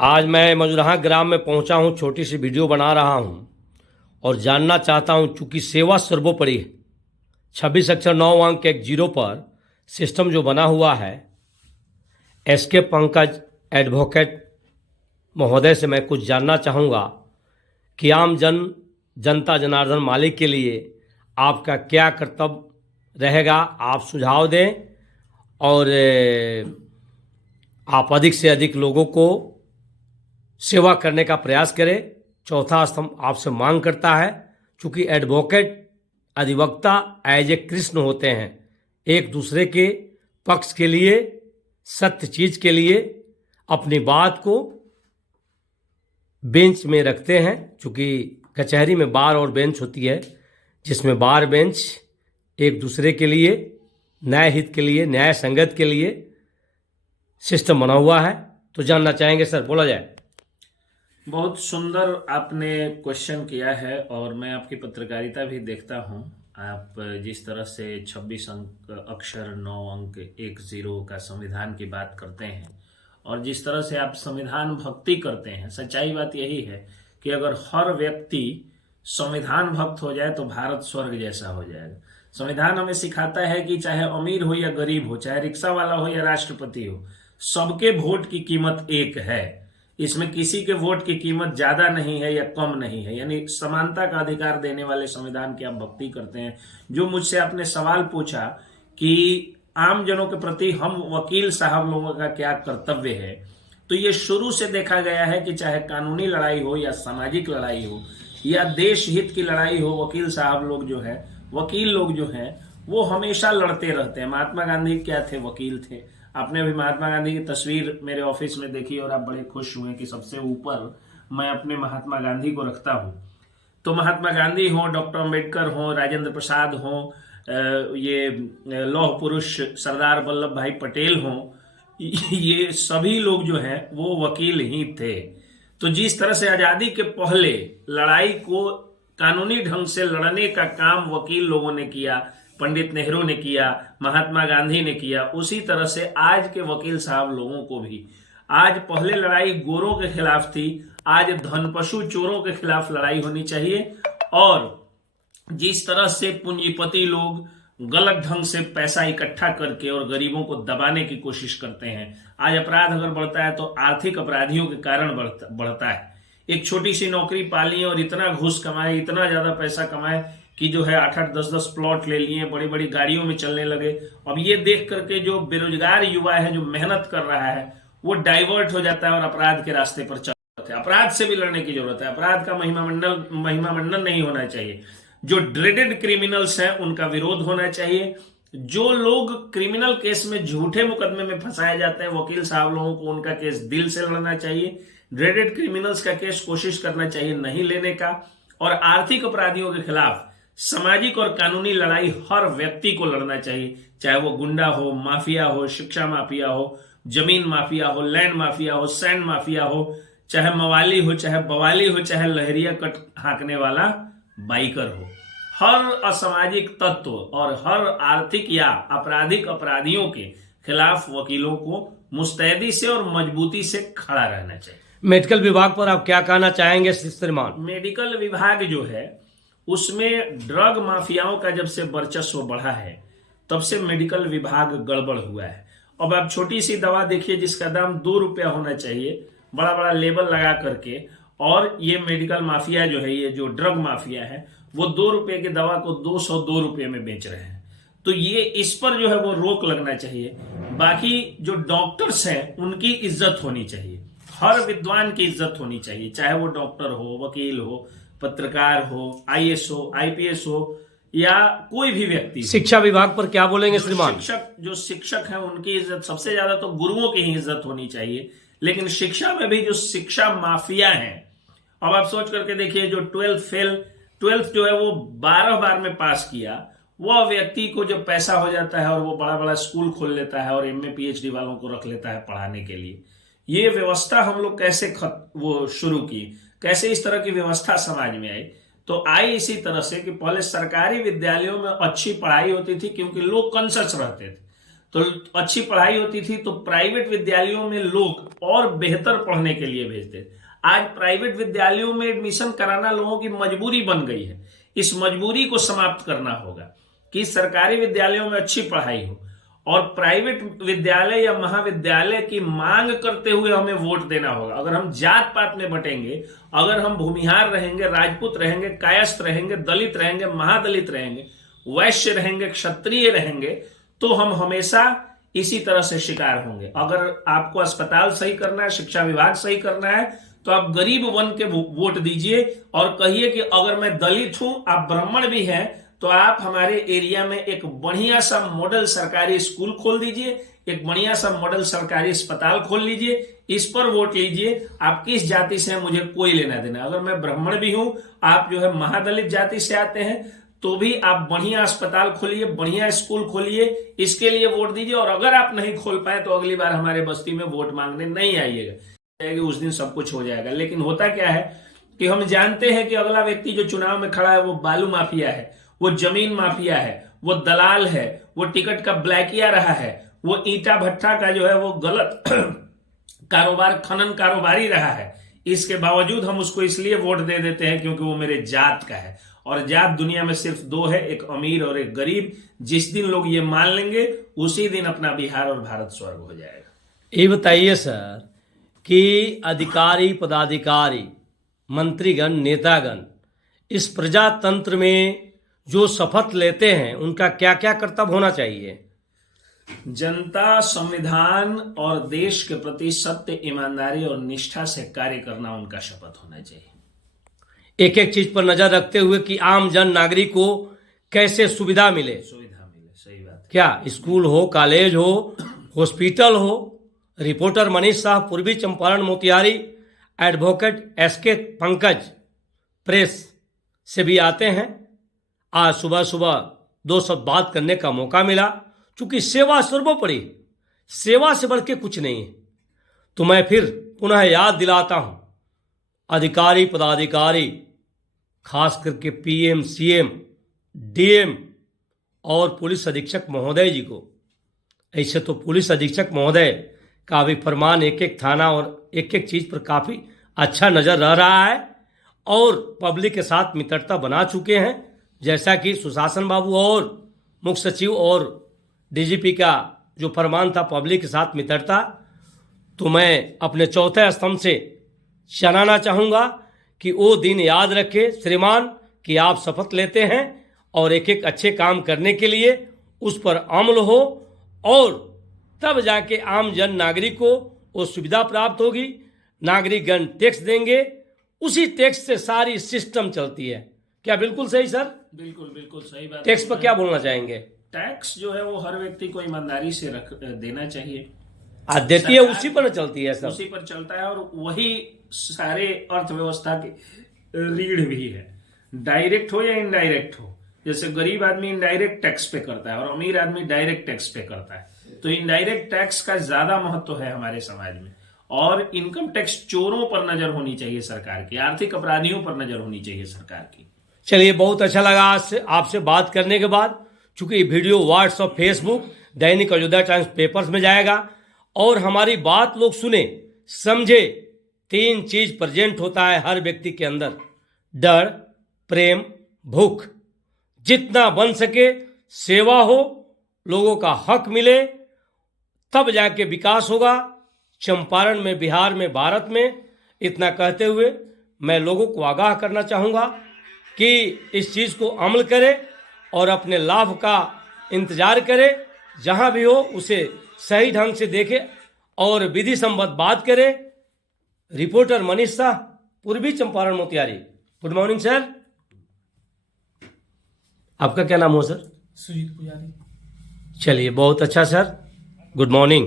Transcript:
आज मैं मजुराहा ग्राम में पहुंचा हूं, छोटी सी वीडियो बना रहा हूं और जानना चाहता हूं, चूंकि सेवा सर्वोपरि है। 26 अक्षर 9 अंक एक जीरो पर सिस्टम जो बना हुआ है, एसके पंकज एडवोकेट महोदय से मैं कुछ जानना चाहूँगा कि आम जनता जनार्दन मालिक के लिए आपका क्या कर्तव्य रहेगा। आप सुझाव दें और आप अधिक से अधिक लोगों को सेवा करने का प्रयास करें। चौथा स्तंभ आपसे मांग करता है, चूँकि एडवोकेट अधिवक्ता एज ए कृष्ण होते हैं, एक दूसरे के पक्ष के लिए, सत्य चीज के लिए अपनी बात को बेंच में रखते हैं। चूँकि कचहरी में बार और बेंच होती है, जिसमें बार बेंच एक दूसरे के लिए, न्याय हित के लिए, न्याय संगत के लिए सिस्टम बना हुआ है। तो जानना चाहेंगे सर, बोला जाए। बहुत सुंदर आपने क्वेश्चन किया है और मैं आपकी पत्रकारिता भी देखता हूं। आप जिस तरह से 26 अंक अक्षर 9 अंक 10 का संविधान की बात करते हैं और जिस तरह से आप संविधान भक्ति करते हैं, सच्चाई बात यही है कि अगर हर व्यक्ति संविधान भक्त हो जाए तो भारत स्वर्ग जैसा हो जाएगा। संविधान हमें सिखाता है कि चाहे अमीर हो या गरीब हो, चाहे रिक्शा वाला हो या राष्ट्रपति हो, सबके वोट की कीमत एक है। इसमें किसी के वोट की कीमत ज्यादा नहीं है या कम नहीं है, यानी समानता का अधिकार देने वाले संविधान की आप भक्ति करते हैं। जो मुझसे आपने सवाल पूछा कि आम जनों के प्रति हम वकील साहब लोगों का क्या कर्तव्य है, तो ये शुरू से देखा गया है कि चाहे कानूनी लड़ाई हो या सामाजिक लड़ाई हो या देश हित की लड़ाई हो, वकील साहब लोग जो है, वकील लोग जो है, वो हमेशा लड़ते रहते हैं। महात्मा गांधी क्या थे? वकील थे। आपने अभी महात्मा गांधी की तस्वीर मेरे ऑफिस में देखी और आप बड़े खुश हुए कि सबसे ऊपर मैं अपने महात्मा गांधी को रखता हूं। तो महात्मा गांधी हो, डॉक्टर अंबेडकर हो, राजेंद्र प्रसाद हो, ये लौह पुरुष सरदार वल्लभ भाई पटेल हो, ये सभी लोग जो हैं वो वकील ही थे। तो जिस तरह से आजादी के पहले लड़ाई को कानूनी ढंग से लड़ने का काम वकील लोगों ने किया, पंडित नेहरू ने किया, महात्मा गांधी ने किया, उसी तरह से आज के वकील साहब लोगों को भी, आज पहले लड़ाई गोरों के खिलाफ थी, आज धनपशु चोरों के खिलाफ लड़ाई होनी चाहिए। और जिस तरह से पूंजीपति लोग गलत ढंग से पैसा इकट्ठा करके और गरीबों को दबाने की कोशिश करते हैं, आज अपराध अगर बढ़ता है तो आर्थिक अपराधियों के कारण बढ़ता है। एक छोटी सी नौकरी पाली और इतना घूस कमाए, इतना ज्यादा पैसा कमाए कि जो है 8-8, 10-10 प्लॉट ले लिए, बड़ी बड़ी गाड़ियों में चलने लगे। अब ये देख करके जो बेरोजगार युवा है, जो मेहनत कर रहा है, वो डाइवर्ट हो जाता है और अपराध के रास्ते पर चलता है। अपराध से भी लड़ने की जरूरत है। अपराध का महिमा मंडन नहीं होना चाहिए। जो ड्रेडेड क्रिमिनल्स हैं उनका विरोध होना चाहिए। जो लोग क्रिमिनल केस में, झूठे मुकदमे में फंसाए जाते हैं, वकील साहब लोगों को उनका केस दिल से लड़ना चाहिए। ड्रेडेड क्रिमिनल्स का केस कोशिश करना चाहिए नहीं लेने का। और आर्थिक अपराधियों के खिलाफ सामाजिक और कानूनी लड़ाई हर व्यक्ति को लड़ना चाहिए, चाहे वो गुंडा हो, माफिया हो, शिक्षा माफिया हो, जमीन माफिया हो, लैंड माफिया हो, सैंड माफिया हो, चाहे मवाली हो, चाहे बवाली हो, चाहे लहरिया कट हाँकने वाला बाइकर हो। हर असामाजिक तत्व और हर आर्थिक या आपराधिक अपराधियों के खिलाफ वकीलों को मुस्तैदी से और मजबूती से खड़ा रहना चाहिए। मेडिकल विभाग पर आप क्या कहना चाहेंगे श्रीमान? मेडिकल विभाग जो है उसमें ड्रग माफियाओं का जब से वर्चस्व बढ़ा है तब से मेडिकल विभाग गड़बड़ हुआ है। अब आप छोटी सी दवा देखिए जिसका दाम 2 रुपया होना चाहिए, बड़ा बड़ा लेबल लगा करके, और ये मेडिकल माफिया जो है, ये जो ड्रग माफिया है, वो 2 रुपए की दवा को 202 रुपये में बेच रहे हैं। तो ये इस पर जो है वो रोक लगना चाहिए। बाकी जो डॉक्टर्स हैं उनकी इज्जत होनी चाहिए, हर विद्वान की इज्जत होनी चाहिए, चाहे वो डॉक्टर हो, वकील हो, पत्रकार हो, आईएएस हो, आईपीएस हो या कोई भी व्यक्ति। शिक्षा विभाग पर क्या बोलेंगे श्रीमान? जो शिक्षक हैं उनकी इज्जत, सबसे ज्यादा तो गुरुओं की ही इज्जत होनी चाहिए। लेकिन शिक्षा में भी जो शिक्षा माफिया हैं, अब आप सोच करके देखिए, जो 12th जो है वो 12 बार में पास किया, वह व्यक्ति को जब पैसा हो जाता है और वो बड़ा बड़ा स्कूल खोल लेता है और एमए पीएचडी वालों को रख लेता है पढ़ाने के लिए। ये व्यवस्था हम लोग कैसे वो शुरू की, कैसे इस तरह की व्यवस्था समाज में आई? तो आई इसी तरह से कि पहले सरकारी विद्यालयों में अच्छी पढ़ाई होती थी क्योंकि लोग कॉन्शियस रहते थे। तो अच्छी पढ़ाई होती थी तो प्राइवेट विद्यालयों में लोग और बेहतर पढ़ने के लिए भेजते थे। आज प्राइवेट विद्यालयों में एडमिशन कराना लोगों की मजबूरी बन गई है। इस मजबूरी को समाप्त करना होगा कि सरकारी विद्यालयों में अच्छी पढ़ाई हो और प्राइवेट विद्यालय या महाविद्यालय की मांग करते हुए हमें वोट देना होगा। अगर हम जात पात में बटेंगे, अगर हम भूमिहार रहेंगे, राजपूत रहेंगे, कायस्थ रहेंगे, दलित रहेंगे, महादलित रहेंगे, वैश्य रहेंगे, क्षत्रिय रहेंगे, तो हम हमेशा इसी तरह से शिकार होंगे। अगर आपको अस्पताल सही करना है, शिक्षा विभाग सही करना है, तो आप गरीब बन के वोट दीजिए और कहिए कि अगर मैं दलित हूं, आप ब्राह्मण भी हैं, तो आप हमारे एरिया में एक बढ़िया सा मॉडल सरकारी स्कूल खोल दीजिए, एक बढ़िया सा मॉडल सरकारी अस्पताल खोल लीजिए, इस पर वोट लीजिए। आप किस जाति से हैं मुझे कोई लेना देना। अगर मैं ब्राह्मण भी हूं, आप जो है महादलित जाति से आते हैं, तो भी आप बढ़िया अस्पताल खोलिए, बढ़िया स्कूल खोलिए, इसके लिए वोट दीजिए। और अगर आप नहीं खोल पाए तो अगली बार हमारे बस्ती में वोट मांगने नहीं आइएगा, उस दिन सब कुछ हो जाएगा। लेकिन होता क्या है कि हम जानते हैं कि अगला व्यक्ति जो चुनाव में खड़ा है वो बालू माफिया है, वो जमीन माफिया है, वो दलाल है, वो टिकट का ब्लैकिया रहा है, वो ईटा भट्टा का जो है वो गलत कारोबार, खनन कारोबारी रहा है। इसके बावजूद हम उसको इसलिए वोट दे देते हैं क्योंकि वो मेरे जात का है। और जात दुनिया में सिर्फ दो है, एक अमीर और एक गरीब। जिस दिन लोग ये मान लेंगे उसी दिन अपना बिहार और भारत स्वर्ग हो जाएगा। ये बताइए सर कि अधिकारी, पदाधिकारी, मंत्रीगण, नेतागण इस प्रजातंत्र में जो शपथ लेते हैं उनका क्या क्या कर्तव्य होना चाहिए? जनता, संविधान और देश के प्रति सत्य, ईमानदारी और निष्ठा से कार्य करना उनका शपथ होना चाहिए। एक एक चीज पर नजर रखते हुए कि आम जन नागरिक को कैसे सुविधा मिले। सही बात। क्या स्कूल हो, कॉलेज हो, हॉस्पिटल हो। Reporter Manish Shah, Purvi Champaran, Motihari. Advocate SK Pankaj, press से भी आते हैं। आज सुबह सुबह 2 शब्द बात करने का मौका मिला। चूंकि सेवा सर्वोपरि, सेवा से बढ़ के कुछ नहीं है, तो मैं फिर पुनः याद दिलाता हूं अधिकारी, पदाधिकारी, खास करके पीएम, सीएम, डीएम और पुलिस अधीक्षक महोदय जी को। ऐसे तो पुलिस अधीक्षक महोदय का भी फरमान एक एक थाना और एक एक चीज पर काफी अच्छा नजर रह रहा है और पब्लिक के साथ मित्रता बना चुके हैं। जैसा कि सुशासन बाबू और मुख्य सचिव और डीजीपी का जो फरमान था पब्लिक के साथ मित्रता, तो मैं अपने चौथे स्तंभ से चलाना चाहूँगा कि वो दिन याद रखे श्रीमान कि आप शपथ लेते हैं और एक एक अच्छे काम करने के लिए उस पर अमल हो और तब जाके आम जन नागरिक को वो सुविधा प्राप्त होगी। नागरिकगण टैक्स देंगे, उसी टैक्स से सारी सिस्टम चलती है। क्या बिल्कुल सही सर? बिल्कुल सही बात। टैक्स पर क्या बोलना चाहेंगे? टैक्स जो है वो हर व्यक्ति को ईमानदारी से देना चाहिए। आज देती है उसी पर चलती है, सब उसी पर चलता है और वही सारे अर्थव्यवस्था की रीढ़ भी है। डायरेक्ट हो या इनडायरेक्ट हो, जैसे गरीब आदमी इनडायरेक्ट टैक्स पे करता है और अमीर आदमी डायरेक्ट टैक्स पे करता है, तो इनडायरेक्ट टैक्स का ज्यादा महत्व है हमारे समाज में। और इनकम टैक्स चोरों पर नजर होनी चाहिए सरकार की, आर्थिक अपराधियों पर नजर होनी चाहिए सरकार की। चलिए, बहुत अच्छा लगा आज से आपसे बात करने के बाद। चूंकि वीडियो व्हाट्सएप, फेसबुक, दैनिक अयोध्या टाइम्स पेपर्स में जाएगा और हमारी बात लोग सुने, समझे। 3 चीज प्रेजेंट होता है हर व्यक्ति के अंदर: डर, प्रेम, भूख। जितना बन सके सेवा हो, लोगों का हक मिले, तब जाके विकास होगा चंपारण में, बिहार में, भारत में। इतना कहते हुए मैं लोगों को आगाह करना चाहूँगा कि इस चीज़ को अमल करें और अपने लाभ का इंतजार करें। जहाँ भी हो उसे सही ढंग से देखें और विधि संबद्ध बात करें। Reporter Manish Shah, Purvi Champaran, Motihari. Good morning sir. आपका क्या नाम हो सर? सुजीत पुजारी। चलिए, बहुत अच्छा सर, गुड मॉर्निंग।